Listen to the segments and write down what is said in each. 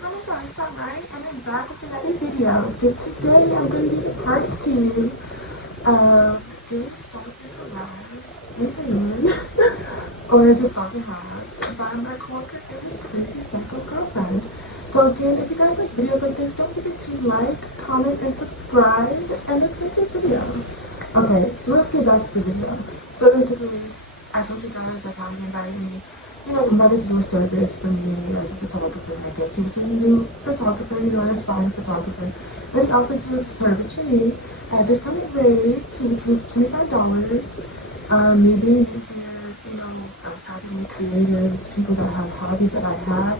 guys, my name is Arisa, right? And I'm back with another video. So today I'm going to do part 2 of getting stalked and harassed or just stalked and harassed by my coworker and his crazy psycho girlfriend. So again, if you guys like videos like this, don't forget to like, comment, and subscribe. And let's get to this video. Okay, so let's get back to the video. So basically, I told you guys like how he invited me. The mother's do a service for me as a photographer. I guess he was a new photographer, an aspiring photographer. But he offered to do a service for me at discounted rates, which was $25. Me being new here, I was having creatives, people that have hobbies that I have,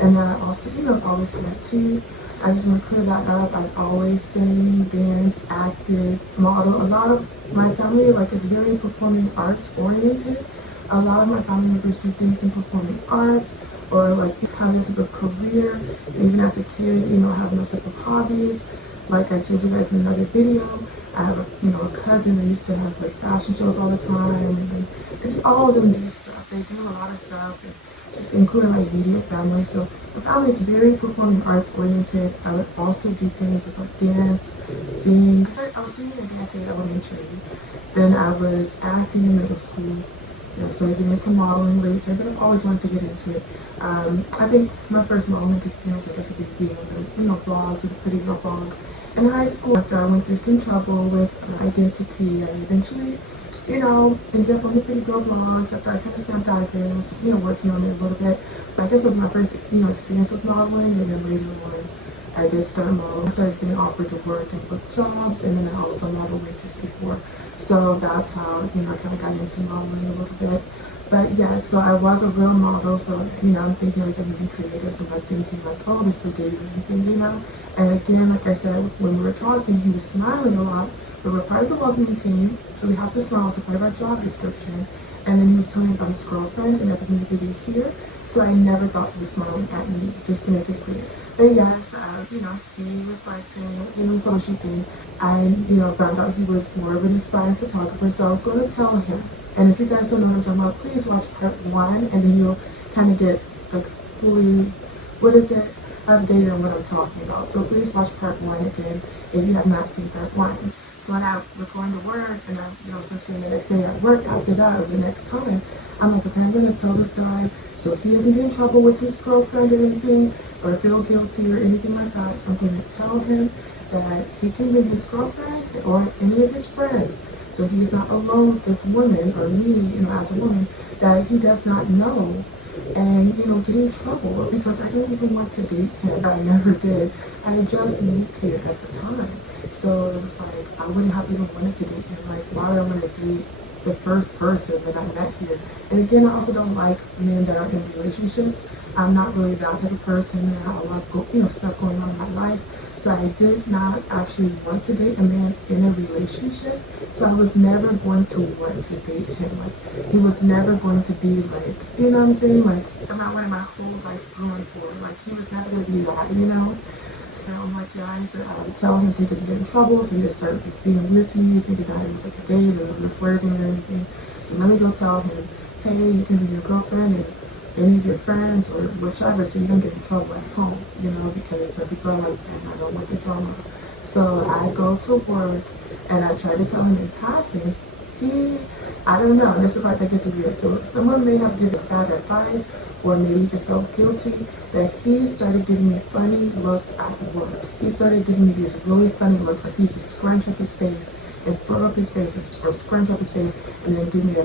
and that I also, always connect to. I just want to clear that up. I've always sing, dance, acted, model. A lot of my family, is very performing arts oriented. A lot of my family members do things in performing arts or have this type of career. Even as a kid, have those type of hobbies. Like I told you guys in another video, I have a cousin that used to have fashion shows all the time, and just all of them do stuff. They do a lot of stuff, and just including my immediate family. So the family is very performing arts oriented. I would also do things like dance, sing. I was singing and dancing in elementary. Then I was acting in middle school. So I get into modeling later, but I've always wanted to get into it. I think my first modeling experience, I guess, would be being on the vlogs or the pretty girl vlogs. In high school, after I went through some trouble with identity, I eventually, ended up on the pretty girl vlogs after I kind of snapped out of it. I was, working on it a little bit. But I guess it was my first, experience with modeling, and then later on, I did start modeling. I started getting offered to work and book jobs, and then I also modeled waitress before. So that's how, I kind of got into modeling a little bit. But yeah, so I was a real model, so, I'm thinking I'm being creative, so I'm not thinking oh, this is good or anything, And again, like I said, when we were talking, he was smiling a lot, but we're part of the welcoming team, so we have to smile as a part of our job description. And then he was telling me about his girlfriend and everything that they do here, so I never thought he was smiling at me, just to make it clear. But yes, he was saying, photo shoot thing. I, found out he was more of an aspiring photographer, so I was going to tell him. And if you guys don't know what I'm talking about, please watch part 1, and then you'll kind of get fully, updated on what I'm talking about. So please watch part 1 again if you have not seen part 1. So when I was going to work, and I was going to see him the next day at work after that, or the next time, I'm like, okay, I'm going to tell this guy so he doesn't get in trouble with his girlfriend or anything, or feel guilty or anything like that. I'm going to tell him that he can bring his girlfriend or any of his friends, so he's not alone with this woman, or me, as a woman, that he does not know, and, get in trouble, because I didn't even want to date him. I never did. I just moved here at the time. So it was I wouldn't have even wanted to date him. Why would I want to date the first person that I met here? And again, I also don't like men that are in relationships. I'm not really that type of person. I have a lot of stuff going on in my life. So I did not actually want to date a man in a relationship. So I was never going to want to date him. He was never going to be you know what I'm saying? I'm not wanting my whole life ruined for. He was never going to be that, So I'm like, yeah, I need to tell him so he doesn't get in trouble, so he doesn't start being weird to me, thinking that it was a date or we're flirting or anything. So let me go tell him, hey, you can be your girlfriend and any of your friends or whichever, so you don't get in trouble at home, because some people are like, I don't want the drama. So I go to work and I try to tell him in passing. I don't know, and this is the part that gets weird. So someone may have given bad advice, or maybe he just felt guilty, that he started giving me funny looks at work. He started giving me these really funny looks, he used to scrunch up his face and fur up his face, or scrunch up his face, and then give me a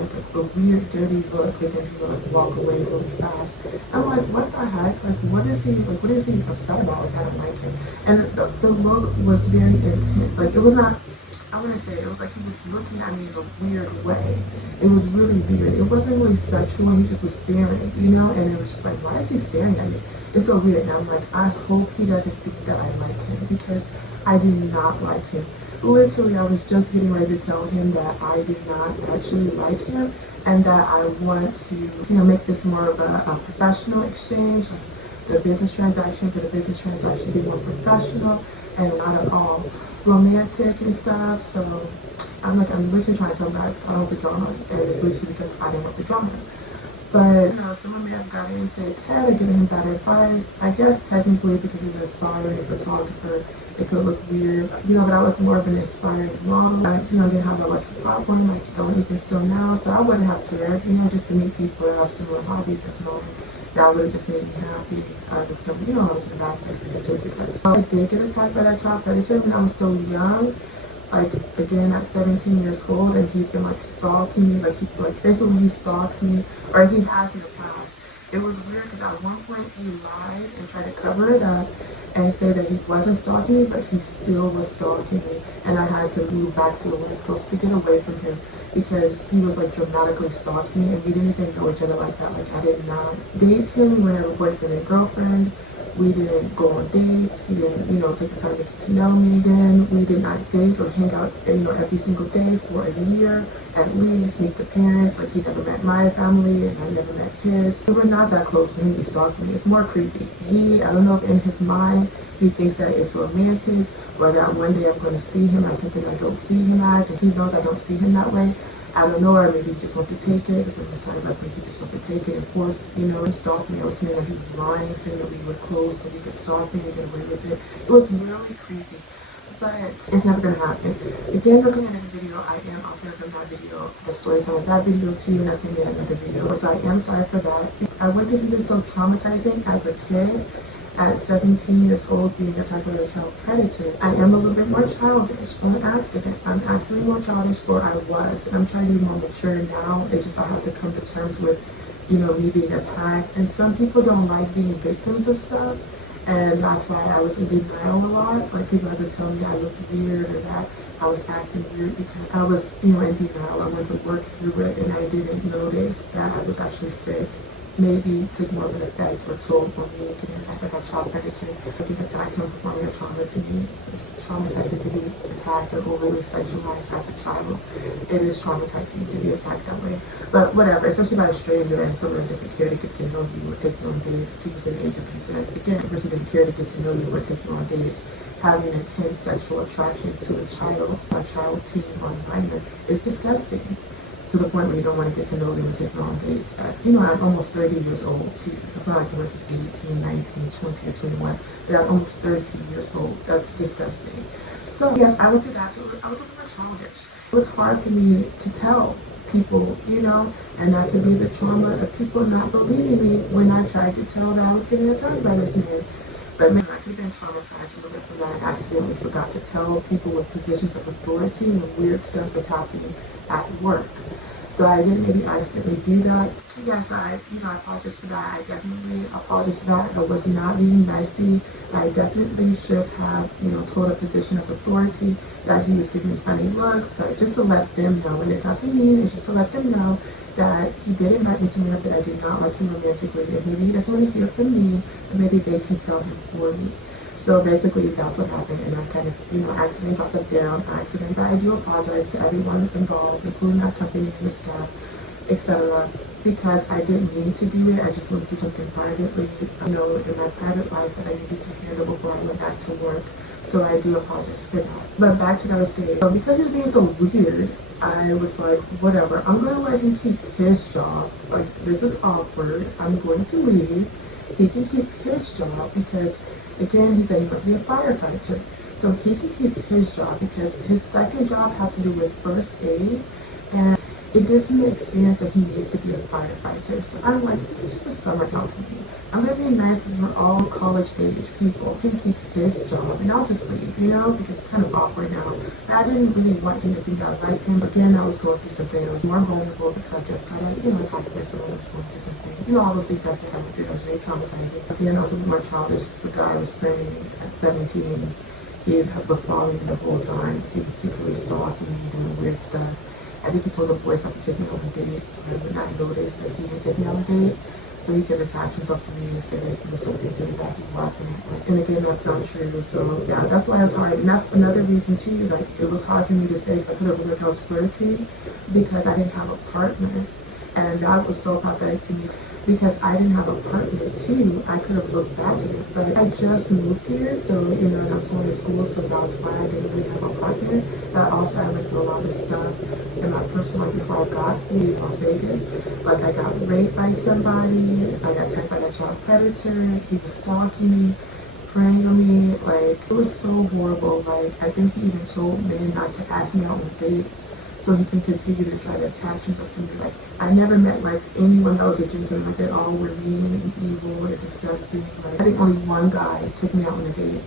weird, dirty look, and then he would walk away really fast. I'm like, what the heck? What is he upset about? I don't like him. And the look was very intense. It was not, I want to say, it was he was looking at me in a weird way. It was really weird. It wasn't really sexual. He just was staring, and it was just why is he staring at me? It's so weird. And I'm like, I hope he doesn't think that I like him, because I do not like him. Literally, I was just getting ready to tell him that I do not actually like him, and that I want to, make this more of a professional exchange, the business transaction, for the business transaction to be more professional and not at all romantic and stuff. So I'm literally trying to tell him that I don't want the drama, and it's literally because I didn't want the drama. But, someone may have gotten into his head or given him bad advice. I guess technically because he's an aspiring photographer, it could look weird, but I was more of an aspiring mom. I, didn't have that much of a platform, like don't even still now, so I wouldn't have cared, just to meet people that have similar hobbies as mine. That would have just made me happy because I was going, I was in a bad place to get to. So I did get attacked by that child predator when I was still young. Like, again, at 17 years old, and he's been like stalking me, basically he stalks me, or he has in the past. It was weird because at one point he lied and tried to cover it up and say that he wasn't stalking me, but he still was stalking me, and I had to move back to the West Coast to get away from him because he was like dramatically stalking me, and we didn't even know each other like that. Like, I did not date him. We were boyfriend and girlfriend. We didn't go on dates. He didn't, take the time to get to know me. Then we did not date or hang out, every single day for a year at least, meet the parents. Like, he never met my family and I never met his. We were not that close for him to be stalking me. It's more creepy. I don't know if in his mind he thinks that it's romantic or that one day I'm going to see him as something I don't see him as, and he knows I don't see him that way. I don't know, or maybe he just wants to take it. Sometimes I think he just wants to take it and force, and stalk me. I was saying that he was lying, saying that we were close so he could stalk me and get away with it. It was really creepy, but it's never going to happen. Again, that's going to be another video. I am also going to bring that video, the story time of that video to you, and that's going to be another video. So I am sorry for that. I went through something so traumatizing as a kid. At 17 years old, being attacked by a child predator. I am a little bit more childish on accident. I'm actually more childish where I was, and I'm trying to be more mature now. It's just I have to come to terms with, me being attacked. And some people don't like being victims of stuff, and that's why I was in denial a lot. Like, people had to tell me I looked weird or that I was acting weird because I was, in denial. I went to work through it, and I didn't notice that I was actually sick. Maybe took more of an effect or toll on me getting attacked by that child predator. Being attacked is performing a trauma to me. It's traumatizing to be attacked or overly sexualized as a child. It is traumatizing to be attacked that way. But whatever, especially by a stranger and someone that doesn't care to get to know you or take you on dates. People say age of consent. Again, a person didn't care to get to know you or take you on dates. Having intense sexual attraction to a child, teen, or minor is disgusting. To the point where you don't want to get to know them and take them on dates. I'm almost 30 years old too. It's not like I was just 18, 19, 20, or 21. But I'm almost 30 years old. That's disgusting. So yes, I went through that. So I was a little more childish. It was hard for me to tell people, and that could be the trauma of people not believing me when I tried to tell that I was getting attacked by this man. But maybe I could have been traumatized a little bit from that. I accidentally forgot to tell people with positions of authority when weird stuff was happening at work. So I didn't maybe accidentally do that. Yes, I apologize for that. I definitely apologize for that. I was not being messy. I definitely should have, told a position of authority that he was giving me funny looks, but just to let them know. And it's not to mean, it's just to let them know that he did invite me somewhere, but I did not like him romantically. And maybe he doesn't want to hear from me, but maybe they can tell him for me. So basically, that's what happened, and I kind of, accidentally dropped it down, accident. But I do apologize to everyone involved, including my company and the staff, etc., because I didn't mean to do it. I just wanted to do something privately, in my private life that I needed to handle before I went back to work. So I do apologize for that. But back to what I was saying. So because he was being so weird, I was like, whatever, I'm going to let him keep his job. Like, this is awkward. I'm going to leave. He can keep his job because, again, he said he wants to be a firefighter. So he can keep his job because his second job had to do with first aid, and it gives him the experience that he needs to be a firefighter. So I'm like, this is just a summer job for me. I'm going to be nice because we're all college-age people. He can keep his job, and I'll just leave, because it's kind of awkward now. But I didn't really want him to think I liked him. Again, I was going through something. I was more vulnerable because I just got attacked by someone. I was going through something. All those things I said I went through. That was very traumatizing. Again, I was a bit more childish because the guy was praying at 17. He was following me the whole time. He was secretly stalking me, doing weird stuff. I think he told the boys not to take me on dates, so I would not notice that he didn't take me on a date. So he could attach himself to me and say that he was something to me that he watching it. And again, that's not true. So yeah, that's why it was hard. And that's another reason too, like it was hard for me to say because I could have looked like I was flirty because I didn't have a partner. And that was so pathetic to me. because I didn't have a partner too. I could have looked back at it, but I just moved here, so and I was going to school, so that's why I didn't really have a partner. But also I went through a lot of stuff in my personal life before I got to Las Vegas. Like I got raped by somebody, I got attacked by that child predator, he was stalking me, preying on me. Like it was so horrible. Like I think he even told men not to ask me out on dates, so he can continue to try to attach himself to me. Like I never met like anyone that was a gentleman. Like they all were mean and evil and disgusting. Like I think only one guy took me out on a date.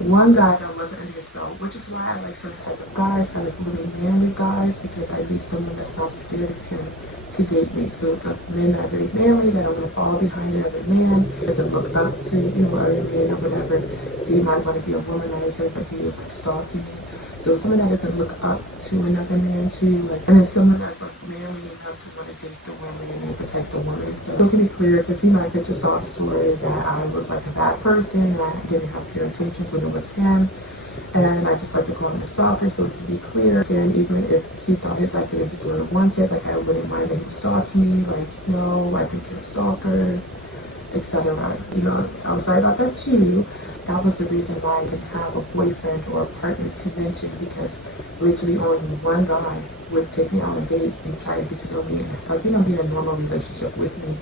One guy that wasn't under his spell, which is why I like certain type of guys. I like really manly guys because I need someone that's not scared of him to date me. So men that are very manly, that are going to follow behind another man, doesn't look up to other men or whatever. So you might want to be a womanizer, but he was like stalking me. So someone that doesn't look up to another man too, like, and then someone that's like manly enough to want to date the woman and protect the woman. So it can be clear because he might have just saw a story that I was like a bad person and I didn't have pure intentions when it was him. And I just like to call him a stalker, so it can be clear. And even if he thought his accusations were wanted, like I wouldn't mind that he was stalking me, like, no, I think you're a stalker, etc. I was sorry about that too. That was the reason why I didn't have a boyfriend or a partner to mention, because literally only one guy would take me on a date and try to get to know me and like, be in a normal relationship with me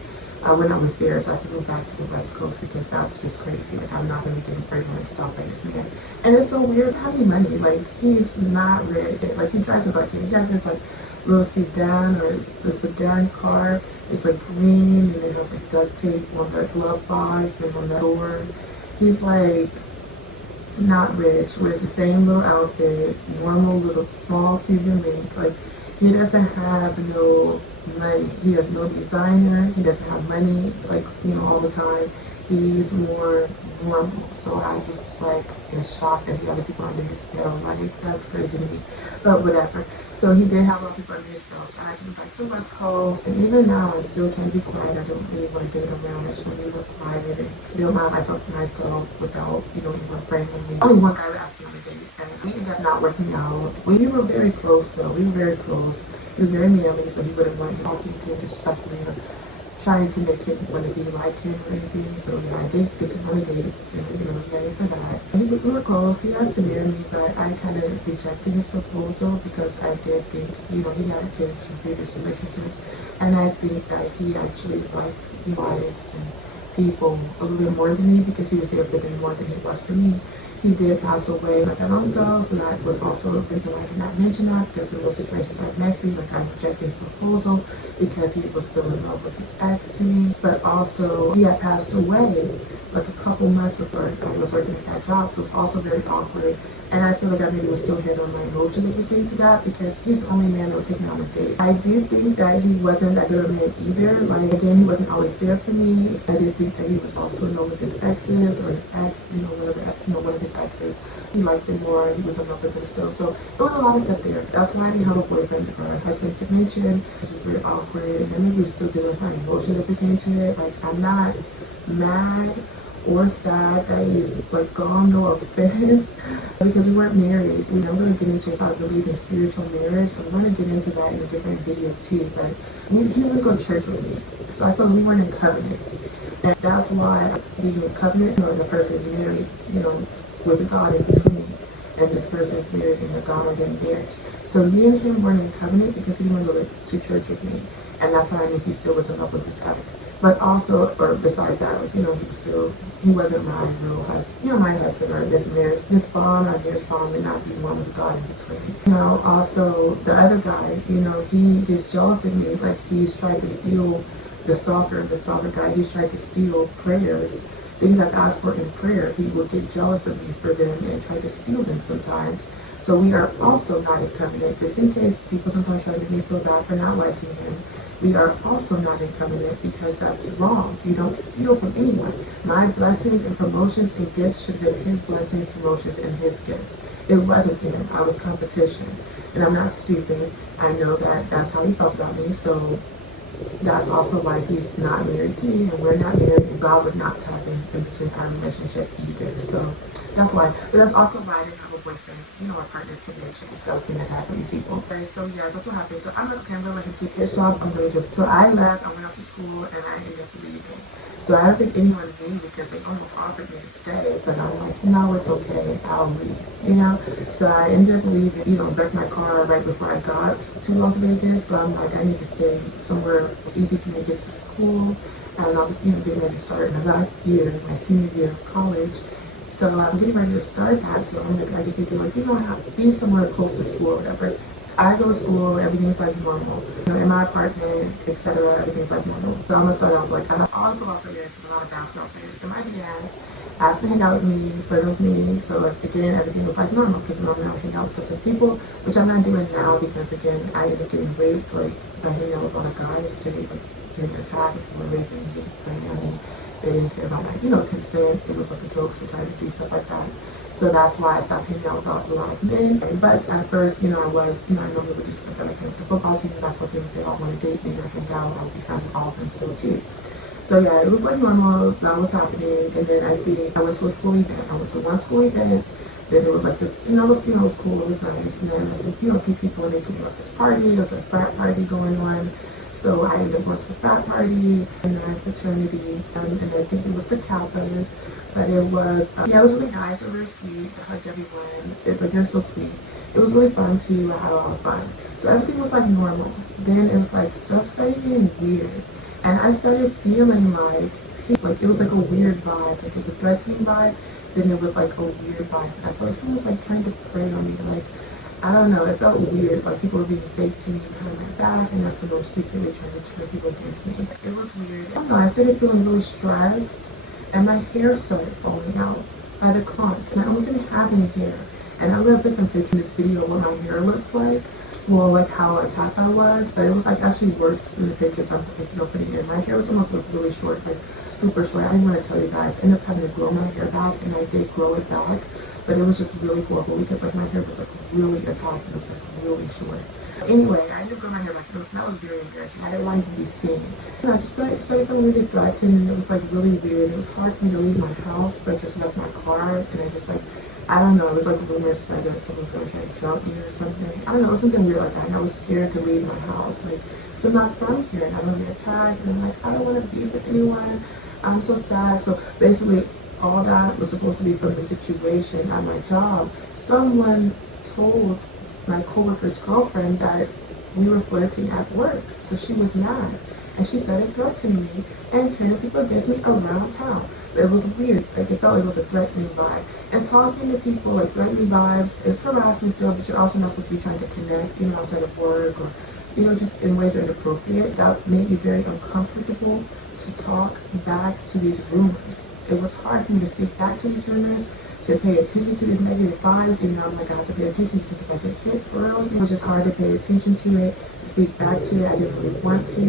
when I was there. So I had to move back to the West Coast because that's just crazy. Like I'm not really getting pregnant and stuff like this man. And it's so weird having money. Like he's not rich. Like he drives a he has this like little sedan or the sedan car. It's like green and it has like duct tape on the glove box and on the door. He's like not rich, wears the same little outfit, normal little small Cuban link. Like he doesn't have no money. He has no designer. He doesn't have money like all the time. He's more normal. So I just like in shock that he has people under his spell. Like that's crazy to me. But whatever. So he did have a lot of people under his spell. So I had to move back to the West Coast. And even now I'm still trying to be quiet. I don't really want to date around. I just want to be quiet and feel my life up to myself without, anyone framing me. Only one guy would ask me on a date and we ended up not working out. We were very close though. We were very close. He was very manly, so he wouldn't want me talking to him disrespectfully or trying to make him want to be like him or anything. So I did get to on a date, and yay for that. We were close. He asked to marry me, but I kind of rejected his proposal because I did think, he had kids from previous relationships, and I think that he actually liked wives and people a little bit more than me because he was there for them more than he was for me. He did pass away not that long ago, so that was also a reason why I did not mention that, because those situations are messy. Like I rejected his proposal because he was still in love with his ex to me, but also he had passed away like a couple months before I was working at that job, so it's also very awkward. And I feel like I maybe was still handling my emotions as pertains to that because he's the only man that would take me on a date. I do think that he wasn't that good of a man either. Like again, he wasn't always there for me. I did think that he was also in love with his exes or his ex, one of his exes. He liked him more. He was in love with him still. So there was a lot of stuff there. That's why I didn't have a boyfriend or a husband to mention. It's just very awkward. And then maybe we're still dealing with my emotions as pertains to it. Like I'm not mad or sad that he's like gone, no offense, because we weren't married. I'm going to get into if I believe in spiritual marriage. I'm going to get into that in a different video too, but he wouldn't go to church with me, so I felt we weren't in covenant, and that's why being in covenant, the person is married, with God in between, and this person is married in the God ordained marriage. So me and him weren't in covenant because he didn't go to church with me. And that's how I knew he still was in love with his ex. But also, or besides that, he wasn't my real husband, my husband, or this bond or marriage bond may not be one with God in between. Also the other guy, he gets jealous of me. Like he's tried to steal the stalker guy, he's tried to steal prayers. Things I've asked for in prayer, he will get jealous of me for them and try to steal them sometimes. So we are also not in covenant, just in case people sometimes try to make me feel bad for not liking him. We are also not in covenant because that's wrong. You don't steal from anyone. My blessings and promotions and gifts should have been his blessings, promotions, and his gifts. It wasn't to him. I was competition. And I'm not stupid. I know that that's how he felt about me. So That's also why he's not married to me and we're not married, and God would not have been in between our relationship either. So that's why. But that's also why I didn't have a boyfriend, a partner to mention. So I was going to attack these people. Okay, so yes, that's what happened. So I'm like, okay, I'm going to let him keep his job. I'm going to just, so I left, I went off to school, and I ended up leaving. So I don't think anyone knew because they almost offered me to stay, but I'm like, no, it's okay, I'll leave. So I ended up leaving, wrecked my car right before I got to Las Vegas. So I'm like, I need to stay somewhere it's easy for me to get to school. And I was, getting ready to start my last year, my senior year of college. So I'm getting ready to start that. So I'm like, I just need to I have to be somewhere close to school or whatever. I go to school, everything's like normal. In my apartment, etc., everything's like normal. So I'm gonna start off like I have all the football players and a lot of basketball players. And my dad asked to hang out with me, flirt with me. So again, everything was like normal because normally I would hang out with some people, which I'm not doing now because again, I ended up getting raped by hanging out with a lot of guys. So getting attacked or raping me, they didn't care about my, consent. It was like a joke, so trying to do stuff like that. So that's why I stopped hanging out with a lot of men. But at first, I was, I normally would just like the football team, basketball team, if they all want to date me or hang out, I would be friends with all of them still too. So yeah, it was like normal, that was happening. And then I went to a school event. I went to one school event. Then it was like this, it was cool, it was nice. And then I said, a few people, and they told me about this party. There was a frat party going on. So I ended up going to the frat party and my fraternity, and I think it was the Kappas, but it was, it was really nice. They were very sweet. I hugged everyone. They're so sweet. It was really fun too. I had a lot of fun. So everything was like normal. Then it was like stuff started getting weird, and I started feeling like it was like a weird vibe. Like it was a threatening vibe. Then it was like a weird vibe. I felt like someone was like trying to prey on me. Like I don't know, it felt weird, like people were being fake to me behind my back, and that's someone secretly trying to turn people against me. It was weird. I don't know, I started feeling really stressed, and my hair started falling out by the clumps, and I almost didn't have any hair. And I'm gonna put some pictures in this video of what my hair looks like, well, like how attacked I was, but it was like actually worse than the pictures I'm putting in. My hair was almost like really short, like super short. I didn't want to tell you guys. I ended up having to grow my hair back, and I did grow it back. But it was just really horrible because like my hair was like really attacked and it was like really short. Anyway, I ended up growing my hair back, and that was very embarrassing. I didn't want to be seen. And I just started feeling really threatened, and it was like really weird. It was hard for me to leave my house, but I just left my car, and I just I don't know, it was like rumors spread that someone was going to try to jump me or something. I don't know, it was something weird like that, and I was scared to leave my house. So I'm not from here, and I'm going to be attacked, and I'm like, I don't want to be with anyone. I'm so sad. So basically, all that was supposed to be from the situation at my job. Someone told my coworker's girlfriend that we were flirting at work, so she was mad, and she started threatening me and turning people against me around town. It was weird, it felt like it was a threatening vibe. And talking to people, like threatening vibes, is harassment still, but you're also not supposed to be trying to connect, outside of work or, just in ways that are inappropriate. That made me very uncomfortable to talk back to these rumors. It was hard for me to speak back to these rumors, to pay attention to these negative vibes, even though I'm like, I have to pay attention to because I get hit early. It was just hard to pay attention to it, to speak back to it. I didn't really want to.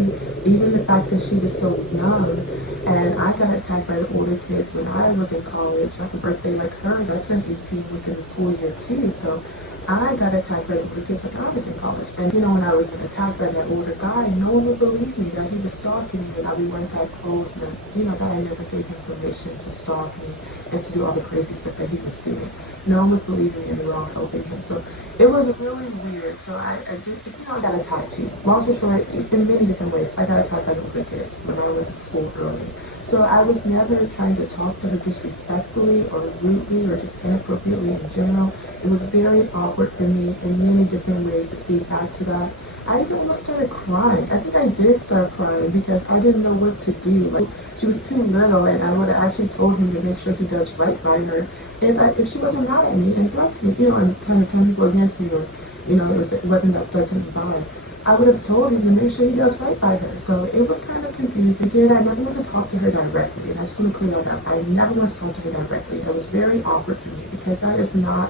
Even the fact that she was so young, and I got attacked by the older kids when I was in college. I have a birthday like hers. I turned 18 within the school year too, so I got attacked by the older kids when I was in college. And when I was attacked by that older guy, no one would believe me that he was stalking me and I'd be wearing tight clothes, and that I never gave him permission to stalk me and to do all the crazy stuff that he was doing. No one was believing me in the wrong, helping him. So it was really weird. So I did, I got attacked too. Long story short, in many different ways, I got attacked by the older kids when I went to school early. So I was never trying to talk to her disrespectfully or rudely or just inappropriately in general. It was very awkward for me in many different ways to speak back to that. I even almost started crying. I think I did start crying because I didn't know what to do. She was too little, and I would have actually told him to make sure he does right by her if she wasn't mad at me and threatened me, and kind of turn people against me, or it wasn't that threatening vibe. I would have told him to make sure he does right by her. So it was kind of confusing. Again, I never want to talk to her directly, and I just want to clear that up. I never want to talk to her directly. It was very awkward for me because that is not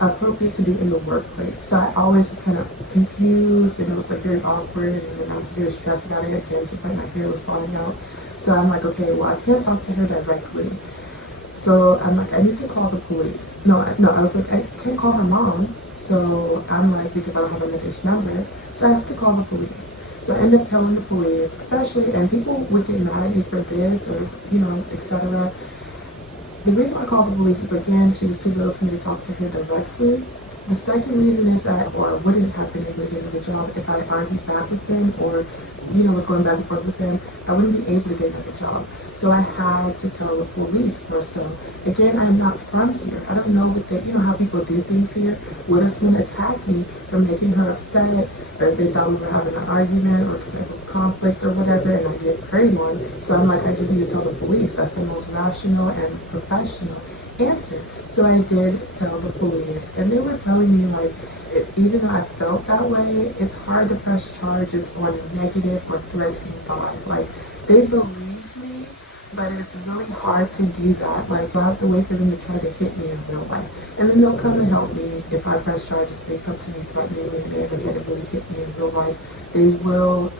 appropriate to do in the workplace. So I always was kind of confused, and it was very awkward, and then I was very stressed about it again, so my hair was falling out. So I'm like, okay, well, I can't talk to her directly. So I'm like, I need to call the police. No, I was like, I can't call her mom. So I'm like, because I don't have a mother's number, so I have to call the police. So I ended up telling the police, especially, and people would get mad at me for this or, etc. The reason I called the police is, again, she was too little for me to talk to her directly. The second reason is that, or I wouldn't have been able to get another job if I argued back with him or, was going back and forth with him. I wouldn't be able to get another job. So I had to tell the police first. So again, I'm not from here. I don't know what they, how people do things here. Would have someone attack me for making her upset, or if they thought we were having an argument or a conflict or whatever, and I didn't create one. So I'm like, I just need to tell the police. That's the most rational and professional answer. So I did tell the police, and they were telling me, like, even though I felt that way, it's hard to press charges on a negative or threatening vibe. Like, they believe me, but it's really hard to do that. Like, I have to wait for them to try to hit me in real life. And then they'll come and help me if I press charges. They come to me threatening me, and they're going to really hit me in real life. They will,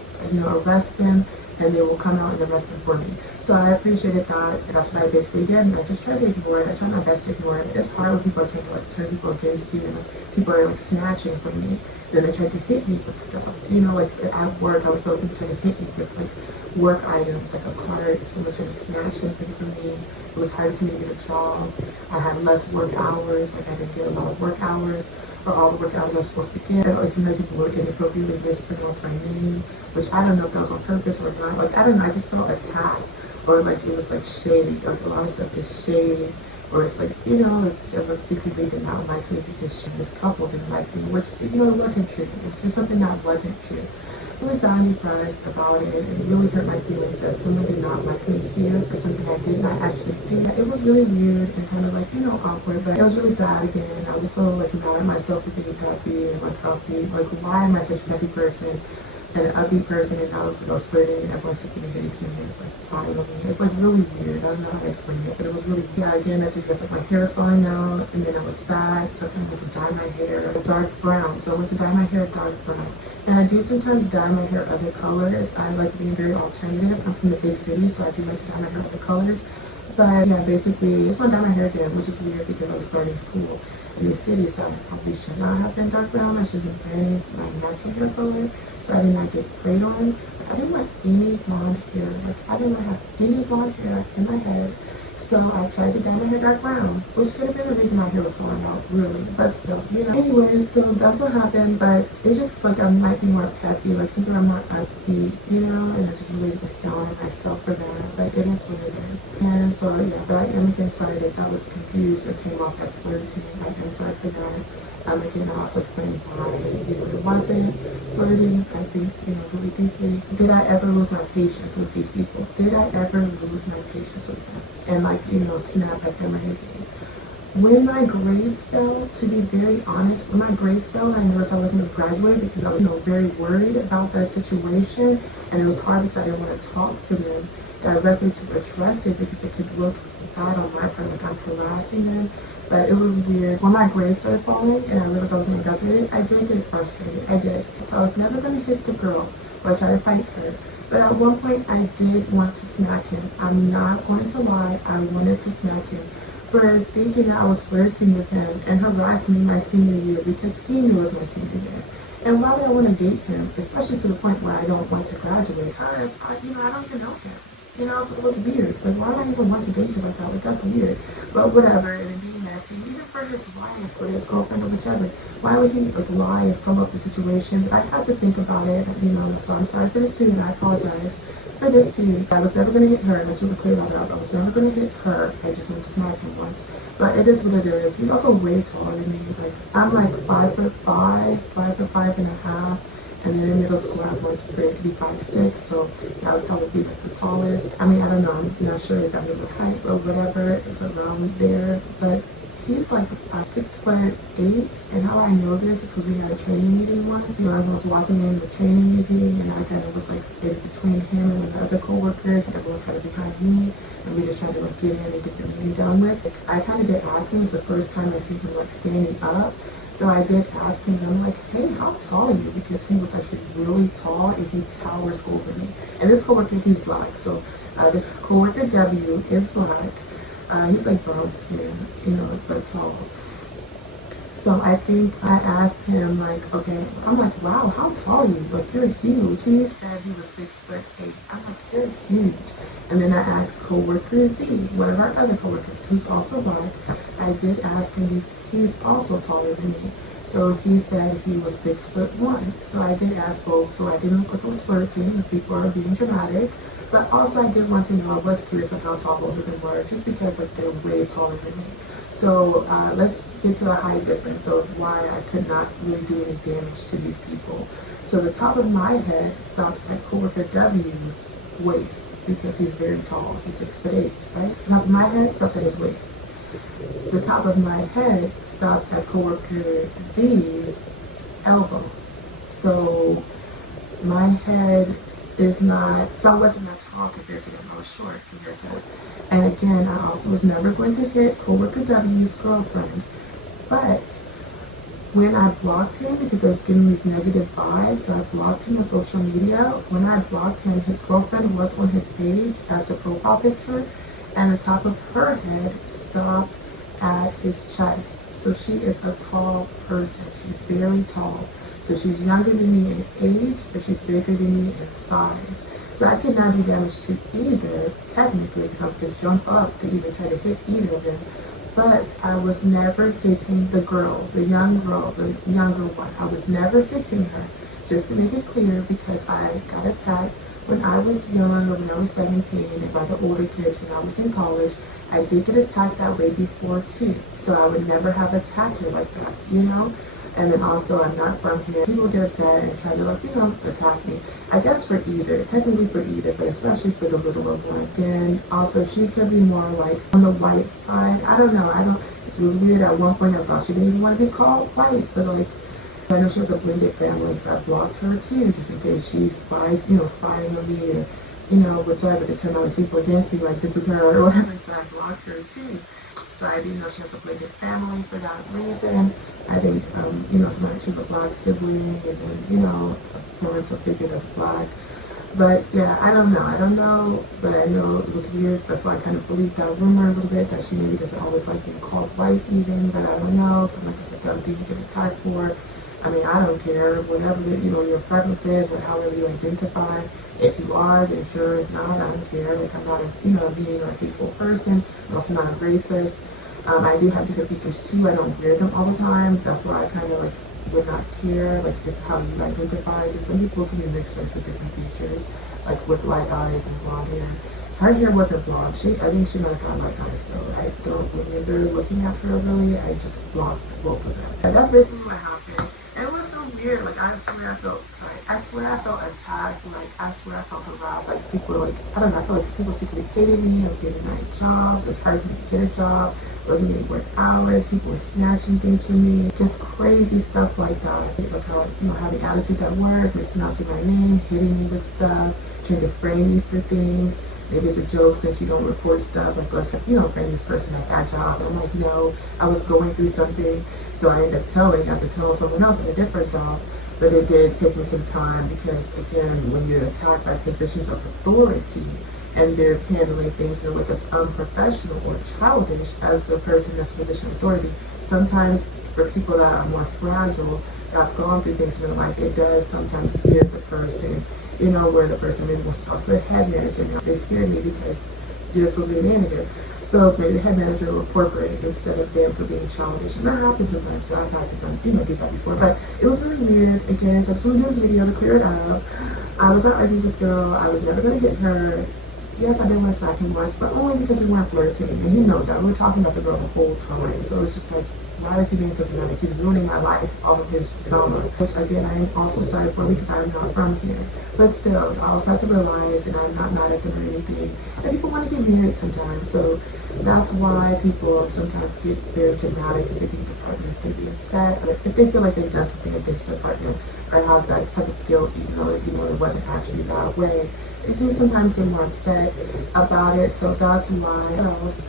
arrest them, and they will come out and arrest them for me. So I appreciated that. That's what I basically did. And I just try to ignore it. I try my best to ignore it. It's hard when people are trying to turn people against you, and people are snatching from me. Then they try to hit me with stuff. At work, I would feel people trying to hit me with work items, like a cart. Someone trying to snatch something from me. It was hard for me to get a job. I had less work hours. I didn't get a lot of work hours, or all the work hours I was supposed to get. Or sometimes people would inappropriately mispronounce my name, which I don't know if that was on purpose or not. I don't know. I just felt attacked, or it was shady. A lot of stuff is shady. Or it's someone secretly did not like me because this couple didn't like me, which, it wasn't true. It's just something that wasn't true. I was sad and depressed about it, and it really hurt my feelings that someone did not like me here for something I did not actually do. It was really weird and kind of awkward, but it was really sad again. I was so mad at myself for being happy and upbeat. Why am I such a happy person? And an upbeat person, and I was flirting, and everyone's sitting and hitting me, and it's following me. It's really weird. I don't know how to explain it, but it was really, again, that's because my hair was falling out, and then I was sad, so I went to dye my hair dark brown. So I went to dye my hair dark brown. And I do sometimes dye my hair other colors. I like being very alternative. I'm from the big city, so I do like to dye my hair other colors. But yeah, basically, I just want to dye my hair again, which is weird because I was starting school in the city, so I probably should not have been dark brown. I should have been wearing my natural hair color, so I did not get sprayed on. I didn't want any blonde hair. I didn't want to have any blonde hair in my head. So I tried to dye my hair dark brown, which could have been the reason my hair was falling out, really. But still, Anyways, so that's what happened. But it's just I might be more peppy, something I'm more upbeat, and I just really was down on myself for that. But it is what it is. And so, yeah, but I am again sorry that was confused or came off as flirting. I am sorry for that. Again, I also explained why, it wasn't flirting. I think, really deeply. Did I ever lose my patience with these people? Did I ever lose my patience with them? And snap at them or anything? When my grades fell, to be very honest, when my grades fell, I noticed I wasn't going to graduate because I was, very worried about the situation, and it was hard because I didn't want to talk to them directly to address it because it could look bad on my part, like I'm harassing them. But it was weird. When my grades started falling and I realized I wasn't going to graduate, I did get frustrated. I did. So I was never going to hit the girl or try to fight her. But at one point, I did want to smack him. I'm not going to lie. I wanted to smack him for thinking that I was flirting with him and harassing me my senior year because he knew it was my senior year. And why would I want to date him, especially to the point where I don't want to graduate? Because, I don't even know him. So it was weird. Why would I even want to date you like that? That's weird. But whatever, and it being messy, even for his wife or his girlfriend or whichever, why would he lie and come up with the situation? But I had to think about it, so I'm sorry for this too, and I apologize for this too. I was never going to hit her, and I should have cleared that up. I was never going to hit her. I just wanted to smack him once. But it is what it is. He's also way taller than me. I'm 5'5", 5'5.5". And then in middle school, I wanted to grade to be 5'6", so that would probably be the tallest. I don't know, I'm not sure exactly what height or whatever is around there, but he's 6'8", and how I know this is because we had a training meeting once. I was walking in the training meeting, and I kind of was in between him and the other coworkers, and everyone's kind of behind me, and we just tried to get in and get the meeting done with. I kind of did ask him. It was the first time I seen him standing up. So I did ask him, and I'm like, hey, how tall are you? Because he was actually really tall, and he towers over me. And this coworker, he's black. So this coworker W is black. He's brown skin, but tall. So I think I asked him, like, okay, I'm like, wow, how tall are you? Like, you're huge. He said he was 6'8". I'm like, you're huge. And then I asked Coworker Z, one of our other coworkers, who's also black. I did ask him, he's also taller than me. So he said he was 6'1". So I did ask both. So I didn't look like I was flirting because people are being dramatic. But also I did want to know, I was curious of how tall both of them were, just because like they're way taller than me. So let's get to the height difference of why I could not really do any damage to these people. So the top of my head stops at Coworker W's waist because he's very tall. He's 6'8", right? So the top of my head stops at his waist. The top of my head stops at Coworker Z's elbow. So my head is not, so I wasn't that tall compared to them. I was short compared to them. And again, I also was never going to hit Coworker W's girlfriend. But when I blocked him, because I was getting these negative vibes, so I blocked him on social media. When I blocked him, his girlfriend was on his page as the profile picture, and the top of her head stopped at his chest. So she is a tall person. She's very tall. So she's younger than me in age, but she's bigger than me in size. So I could not do damage to either, technically, because I have to jump up to even try to hit either of them. But I was never hitting the girl, the younger one. I was never hitting her, just to make it clear, because I got attacked when I was young, or when I was 17, and by the older kids when I was in college. I did get attacked that way before too. So I would never have attacked her like that, you know? And then also, I'm not from here. People get upset and try to, like, you know, attack me. I guess for either, technically for either, but especially for the littler one. Then also, she could be more like on the white side. I don't know. It was weird. At one point, I thought she didn't even want to be called white, but like, I know she has a blended family, so I blocked her too, just in case she spies, you know, spying on me, or, you know, whichever, to turn all these people against me, like this is her or whatever. So I blocked her too. So I didn't know she has a blended family for that reason. I think, you know, sometimes she's a black sibling, and then, you know, a parental figure that's black. But yeah, I don't know, but I know it was weird. That's why I kind of believed that rumor a little bit, that she maybe doesn't always like being called white even, but I don't know. So like, it's a dumb thing you get attacked for. I mean, I don't care, whatever, you know, your preference is, or however you identify. If you are, then sure. If not, I don't care. Like, I'm not a, you know, being a hateful person. I'm also not a racist. I do have different features too. I don't wear them all the time. That's why I kind of like would not care. Like, it's how you identify. Because some people can be mixed with different features, like with light eyes and blonde hair. Her hair wasn't blonde. I think she might have got light eyes though. I don't remember looking at her really. I just blocked both of them. And that's basically what happened. And it was so weird. Like, I swear I felt attacked. Like, I swear I felt harassed. Like, people were like, I don't know, I felt like people secretly hated me. I was getting night jobs, encouraging me to get a job. I wasn't getting work hours. People were snatching things from me. Just crazy stuff like that. Like how, you know, having attitudes at work, mispronouncing my name, hitting me with stuff, trying to frame me for things. Maybe it's a joke since you don't report stuff, like, let's, you know, frame this person at that job. And I'm like, no, I was going through something. So I ended up I had to tell someone else at a different job. But it did take me some time because, again, when you're attacked by positions of authority and they're handling things that look as unprofessional or childish as the person that's in a position of authority, sometimes for people that are more fragile, that have gone through things in their life, it does sometimes scare the person, you know, where the person maybe wants to talk to the head manager. Now, they scared me because you're supposed to be a manager. So maybe the head manager will incorporate it instead of them for being childish. And that happens sometimes, so I've had to do that before. But it was really weird. Again, so I just want to do this video to clear it up. I was not arguing with this girl. I was never going to hit her. Yes, I did want to smack him once, but only because we weren't flirting. And he knows that. We were talking about the girl the whole time. So it's just like, why is he being so dramatic? He's ruining my life, all of his drama. Which, again, I am also sorry for because I'm not from here. But still, I also have to realize, and I'm not mad at them or anything, that people want to get married sometimes. So that's why people sometimes get very dramatic if they think their partner is going to be upset, or if they feel like they've done something against their partner, or has that type of guilt, even though it wasn't actually that way. They do sometimes get more upset about it. So that's why.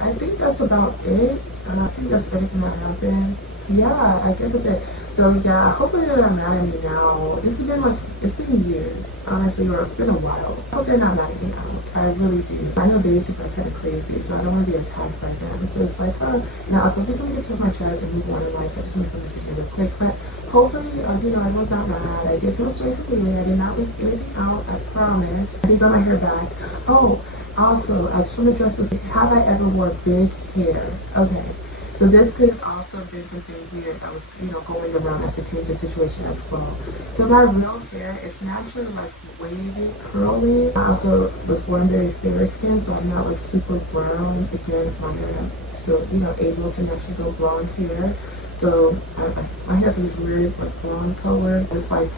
I think that's about it. I think that's everything that happened. yeah, I guess that's it. So yeah, hopefully they're not mad at me now. This has been like, it's been years, honestly, or it's been a while. I hope they're not mad at me now. I really do. I know babies people are kind of crazy, so I don't want to be attacked by them. So it's like, now, so I just want to get this off my chest and move on in life. So I just want to come this video real quick. But hopefully, you know, everyone's not mad. I did tell the story completely. I did not leave anything out. I promise. I did grow my hair back. Oh, also, I just want to address this. Have I ever wore big hair? Okay. So this could have also been something weird that was, you know, going around as pertains to the situation as well. So my real hair is naturally like wavy, curly. I also was born very fair skin, so I'm not like super brown. Again, my hair, I'm still, you know, able to naturally go blonde hair. So my hair's like this weird like blonde color. It's like,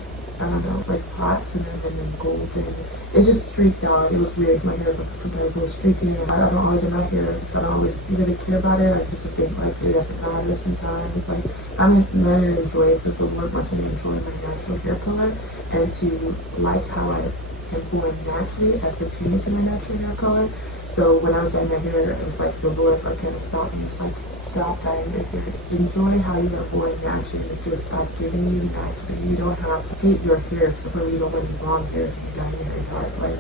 I don't know, it's like platinum and then golden. It just streaked out. It was weird. My hair is like sometimes a little streaky. I don't always wear my hair because I don't always really care about it. I just would think like it doesn't matter sometimes. Like I'm meant to enjoy it because the Lord wants me to enjoy my natural hair color and to like how I am born naturally as pertaining to my natural hair color. So when I was dyeing my hair, it was like the Lord like kind of stopped me. It was like, stop dyeing your hair. Enjoy how you are born naturally. Because God giving you naturally. You don't have to hate your hair. So when you don't want any long hair, so you dye your hair dark. Like,